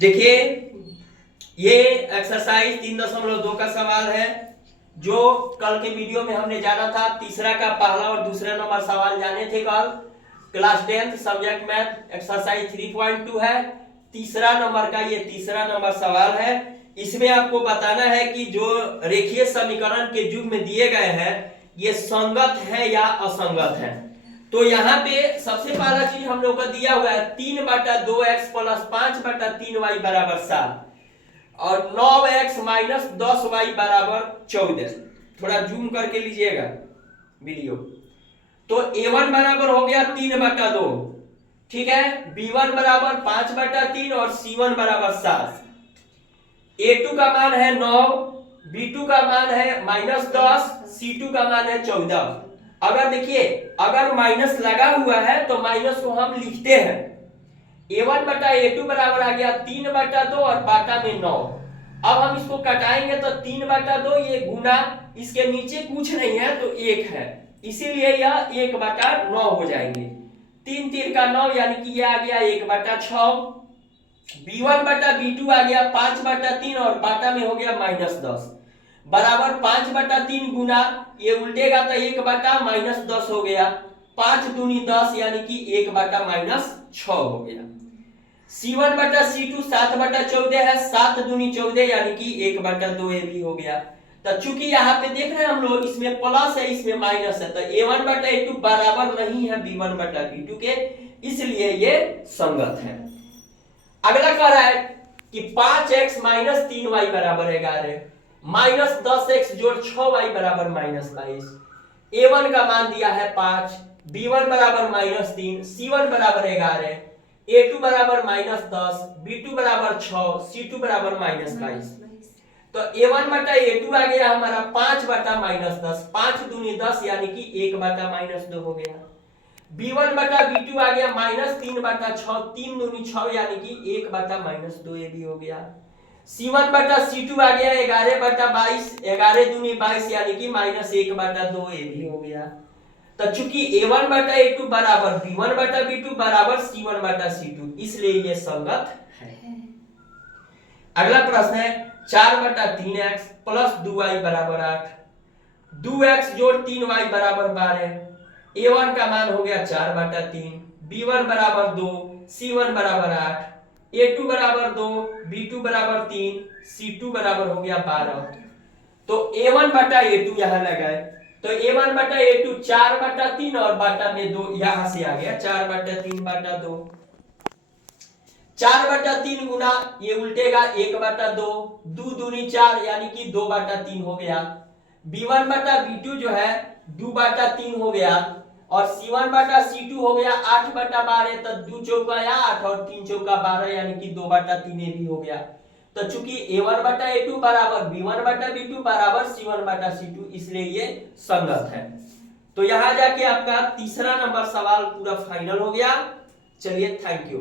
देखिए ये एक्सरसाइज 3.2 का सवाल है जो कल के वीडियो में हमने जाना था। तीसरा का पहला और दूसरा नंबर सवाल जाने थे कल। Class 10th subject math exercise 3.2 है। तीसरा नंबर का ये तीसरा नंबर सवाल है। इसमें आपको बताना है कि जो रेखीय समीकरण के युग में दिए गए हैं ये संगत है या असंगत है। तो यहाँ पे सबसे पहला चीज हम लोग को दिया हुआ है 3/2x प्लस 5/3y बराबर 7 और 9x माइनस 10y बराबर 14। थोड़ा जूम करके लीजिएगा वीडियो। तो a1 बराबर हो गया 3/2, ठीक है। b1 बराबर 5/3 और c1 बराबर 7। a2 का मान है 9, b2 का मान है -10, c2 का मान है 14। अगर देखिए अगर माइनस लगा हुआ है तो माइनस को हम लिखते हैं। a1/a2 बराबर आ गया 3/2 और बाटा में 9। अब हम इसको कटाएंगे तो 3/2 ये गुना इसके नीचे कुछ नहीं है तो 1 है, इसीलिए यह 1/9 हो जाएंगे। 3 3 का 9 यानी कि ये आ गया 1/6। b1/b2 आ गया 5/3 और बाटा में हो गया -10 बराबर 5/3 गुना ये उल्टेगा तो 1/-10 हो गया। 5 दूनी 10 यानी कि 1/-6 हो गया। c1/c2 7/14 है, 7 दूनी 14 यानी कि 1/2 ये भी हो गया। तो चूंकि यहाँ पे देख रहे हैं हम लोग इसमें प्लस है इसमें माइनस है तो a1/a2 बराबर नहीं है b1/b2 के, इसलिए ये संगत है। अगला कह रहा है कि 5x माइनस 3y बराबर 11 माइनस 10x जोड़ 6y बराबर -22। a1 का मान दिया है 5, b1 बराबर -3, c1 बराबर 11, a2 बराबर -10, b2 बराबर 6, c2 बराबर -22। तो a1/a2 आ गया हमारा 5/-10, 5 दूनी 10 यानी कि 1/-2 हो गया। b1/b2 आ गया -3/6, 3 दूनी 6 यानी कि 1/-2 ये भी हो गया। c1/c2 आ गया 11/22, 11 दूनी 22 यानी कि -1/2 ये भी हो गया। तो चूंकि a1/a2 बराबर b1/b2 बराबर c1/c2 इसलिए ये संगत है। अगला प्रश्न है 4/3x प्लस 2y बराबर 8, 2x जोड़ 3y बराबर 12। a1 का मान हो गया 4/3, b1 बराबर 2, c1 बराबर 8, a2 बराबर 2, b2 बराबर 3, c2 बराबर हो गया 12। तो a1/a2 यहां लगाए तो a1/a2 4/3 और बाटा में 2 यहां से आ गया 4/3/2। 4/3 गुना ये उल्टेगा 1/2, 2 दूनी 4 यानी कि 2/3 हो गया। b1/b2 जो है 2/3 हो गया और c1/c2 हो गया 8/12। तो 2 चौका 8 और 3 चौका 12 यानी कि 2/3 ये भी हो गया। तो चूंकि a1/a2 बराबर b1/b2 बराबर c1/c2 इसलिए ये संगत है। तो यहां जाके आपका तीसरा नंबर सवाल पूरा फाइनल हो गया। चलिए थैंक यू।